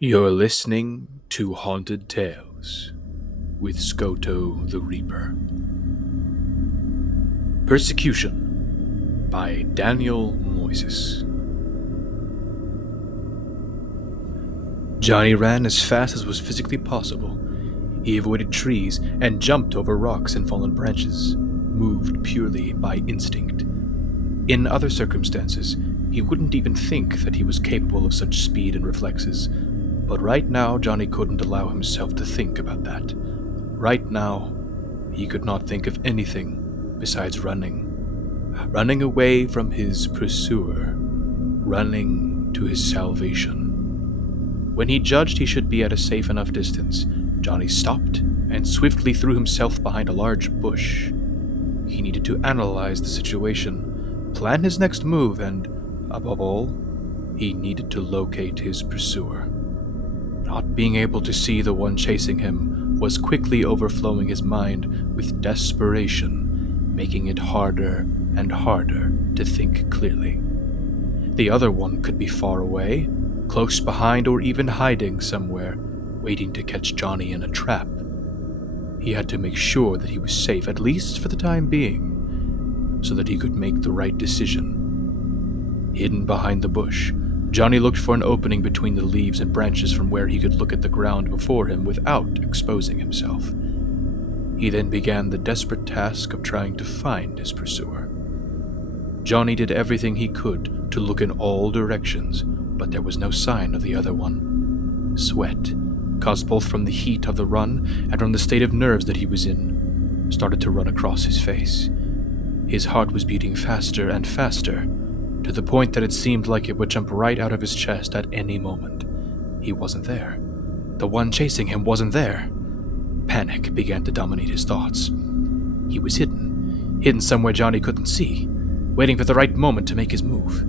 You're listening to Haunted Tales with Skoto the Reaper. Persecution by Daniel Moises. Johnny ran as fast as was physically possible. He avoided trees and jumped over rocks and fallen branches, moved purely by instinct. In other circumstances, he wouldn't even think that he was capable of such speed and reflexes. But right now, Johnny couldn't allow himself to think about that. Right now, he could not think of anything besides running. Running away from his pursuer. Running to his salvation. When he judged he should be at a safe enough distance, Johnny stopped and swiftly threw himself behind a large bush. He needed to analyze the situation, plan his next move, and, above all, he needed to locate his pursuer. Not being able to see the one chasing him was quickly overflowing his mind with desperation, making it harder and harder to think clearly. The other one could be far away, close behind, or even hiding somewhere, waiting to catch Johnny in a trap. He had to make sure that he was safe, at least for the time being, so that he could make the right decision. Hidden behind the bush, Johnny looked for an opening between the leaves and branches from where he could look at the ground before him without exposing himself. He then began the desperate task of trying to find his pursuer. Johnny did everything he could to look in all directions, but there was no sign of the other one. Sweat, caused both from the heat of the run and from the state of nerves that he was in, started to run across his face. His heart was beating faster and faster, to the point that it seemed like it would jump right out of his chest at any moment. He wasn't there. The one chasing him wasn't there. Panic began to dominate his thoughts. He was hidden somewhere Johnny couldn't see, waiting for the right moment to make his move.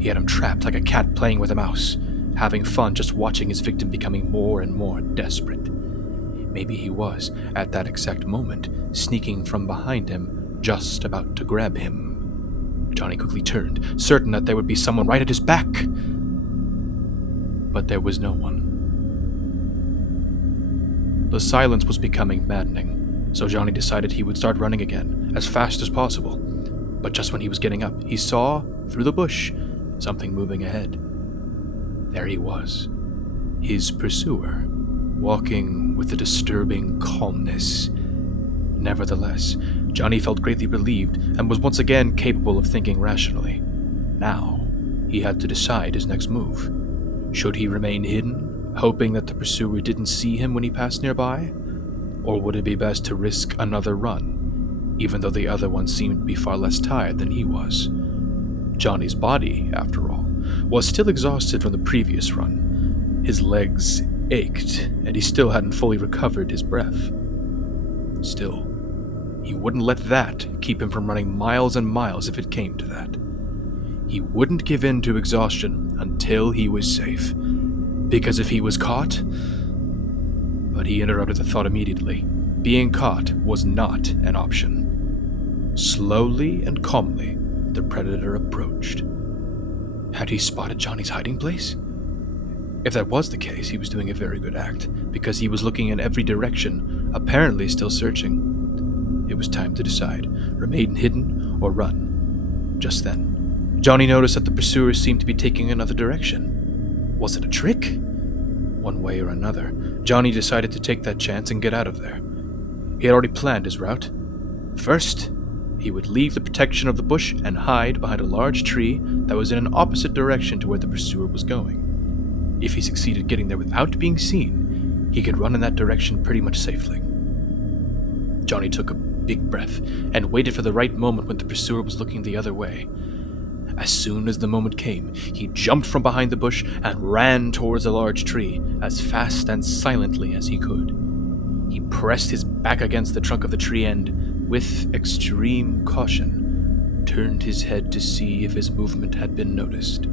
He had him trapped like a cat playing with a mouse, having fun just watching his victim becoming more and more desperate. Maybe he was, at that exact moment, sneaking from behind him, just about to grab him. Johnny quickly turned, certain that there would be someone right at his back. But there was no one. The silence was becoming maddening, so Johnny decided he would start running again, as fast as possible. But just when he was getting up, he saw, through the bush, something moving ahead. There he was, his pursuer, walking with a disturbing calmness. Nevertheless, Johnny felt greatly relieved and was once again capable of thinking rationally. Now, he had to decide his next move. Should he remain hidden, hoping that the pursuer didn't see him when he passed nearby? Or would it be best to risk another run, even though the other one seemed to be far less tired than he was? Johnny's body, after all, was still exhausted from the previous run. His legs ached, and he still hadn't fully recovered his breath. Still, he wouldn't let that keep him from running miles and miles if it came to that. He wouldn't give in to exhaustion until he was safe, because if he was caught... But he interrupted the thought immediately. Being caught was not an option. Slowly and calmly, the predator approached. Had he spotted Johnny's hiding place? If that was the case, he was doing a very good act, because he was looking in every direction, apparently still searching. It was time to decide, remain hidden or run. Just then, Johnny noticed that the pursuer seemed to be taking another direction. Was it a trick? One way or another, Johnny decided to take that chance and get out of there. He had already planned his route. First, he would leave the protection of the bush and hide behind a large tree that was in an opposite direction to where the pursuer was going. If he succeeded getting there without being seen, he could run in that direction pretty much safely. Johnny took a big breath and waited for the right moment when the pursuer was looking the other way. As soon as the moment came, he jumped from behind the bush and ran towards the large tree as fast and silently as he could. He pressed his back against the trunk of the tree and, with extreme caution, turned his head to see if his movement had been noticed.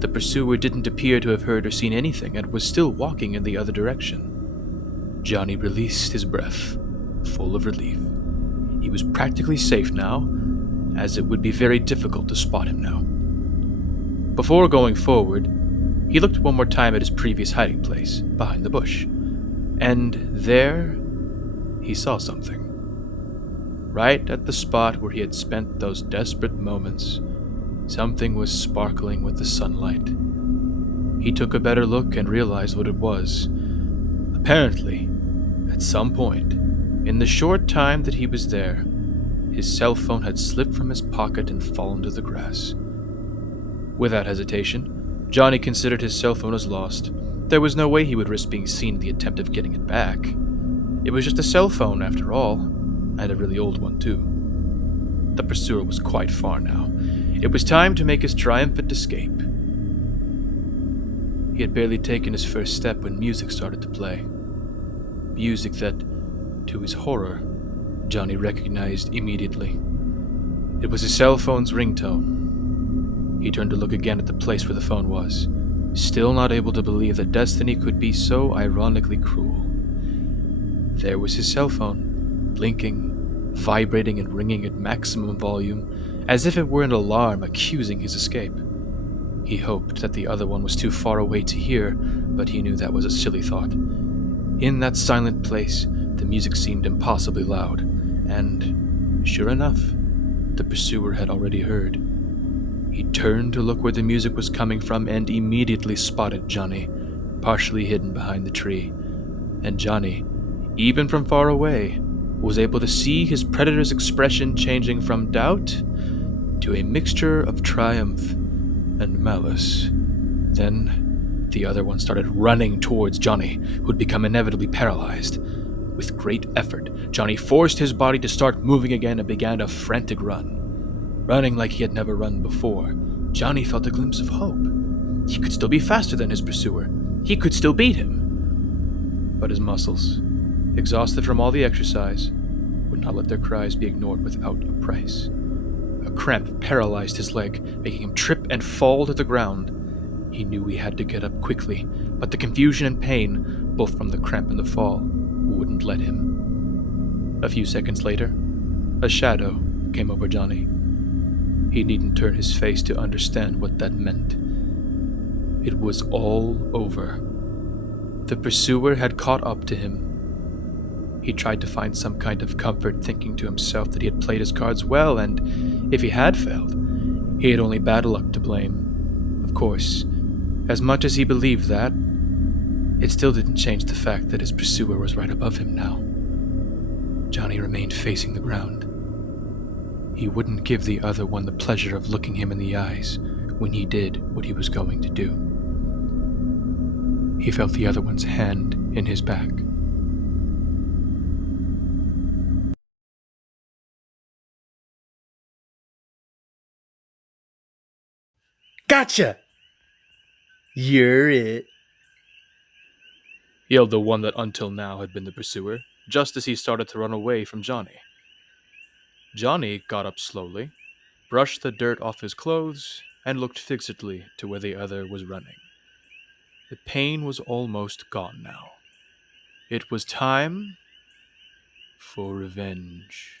The pursuer didn't appear to have heard or seen anything and was still walking in the other direction. Johnny released his breath, full of relief. He was practically safe now, as it would be very difficult to spot him now. Before going forward, He looked one more time at his previous hiding place, behind the bush, and there he saw something. Right at the spot where he had spent those desperate moments, something was sparkling with the sunlight. He took a better look and realized what it was. Apparently, at some point, in the short time that he was there, his cell phone had slipped from his pocket and fallen to the grass. Without hesitation, Johnny considered his cell phone as lost. There was no way he would risk being seen in the attempt of getting it back. It was just a cell phone, after all, and a really old one, too. The pursuer was quite far now. It was time to make his triumphant escape. He had barely taken his first step when music started to play. Music that, to his horror, Johnny recognized immediately. It was his cell phone's ringtone. He turned to look again at the place where the phone was, still not able to believe that destiny could be so ironically cruel. There was his cell phone, blinking, vibrating and ringing at maximum volume, as if it were an alarm accusing his escape. He hoped that the other one was too far away to hear, but he knew that was a silly thought. In that silent place, the music seemed impossibly loud, and, sure enough, the pursuer had already heard. He turned to look where the music was coming from and immediately spotted Johnny, partially hidden behind the tree. And Johnny, even from far away, was able to see his predator's expression changing from doubt to a mixture of triumph and malice. Then, the other one started running towards Johnny, who'd become inevitably paralyzed. With great effort, Johnny forced his body to start moving again and began a frantic run. Running like he had never run before, Johnny felt a glimpse of hope. He could still be faster than his pursuer. He could still beat him. But his muscles, exhausted from all the exercise, would not let their cries be ignored without a price. A cramp paralyzed his leg, making him trip and fall to the ground. He knew he had to get up quickly, but the confusion and pain, both from the cramp and the fall, wouldn't let him. A few seconds later, a shadow came over Johnny. He needn't turn his face to understand what that meant. It was all over. The pursuer had caught up to him. He tried to find some kind of comfort, thinking to himself that he had played his cards well, and if he had failed, he had only bad luck to blame. Of course, as much as he believed that, it still didn't change the fact that his pursuer was right above him now. Johnny remained facing the ground. He wouldn't give the other one the pleasure of looking him in the eyes when he did what he was going to do. He felt the other one's hand in his back. Gotcha! You're it. Yelled the one that until now had been the pursuer, just as he started to run away from Johnny. Johnny got up slowly, brushed the dirt off his clothes, and looked fixedly to where the other was running. The pain was almost gone now. It was time for revenge.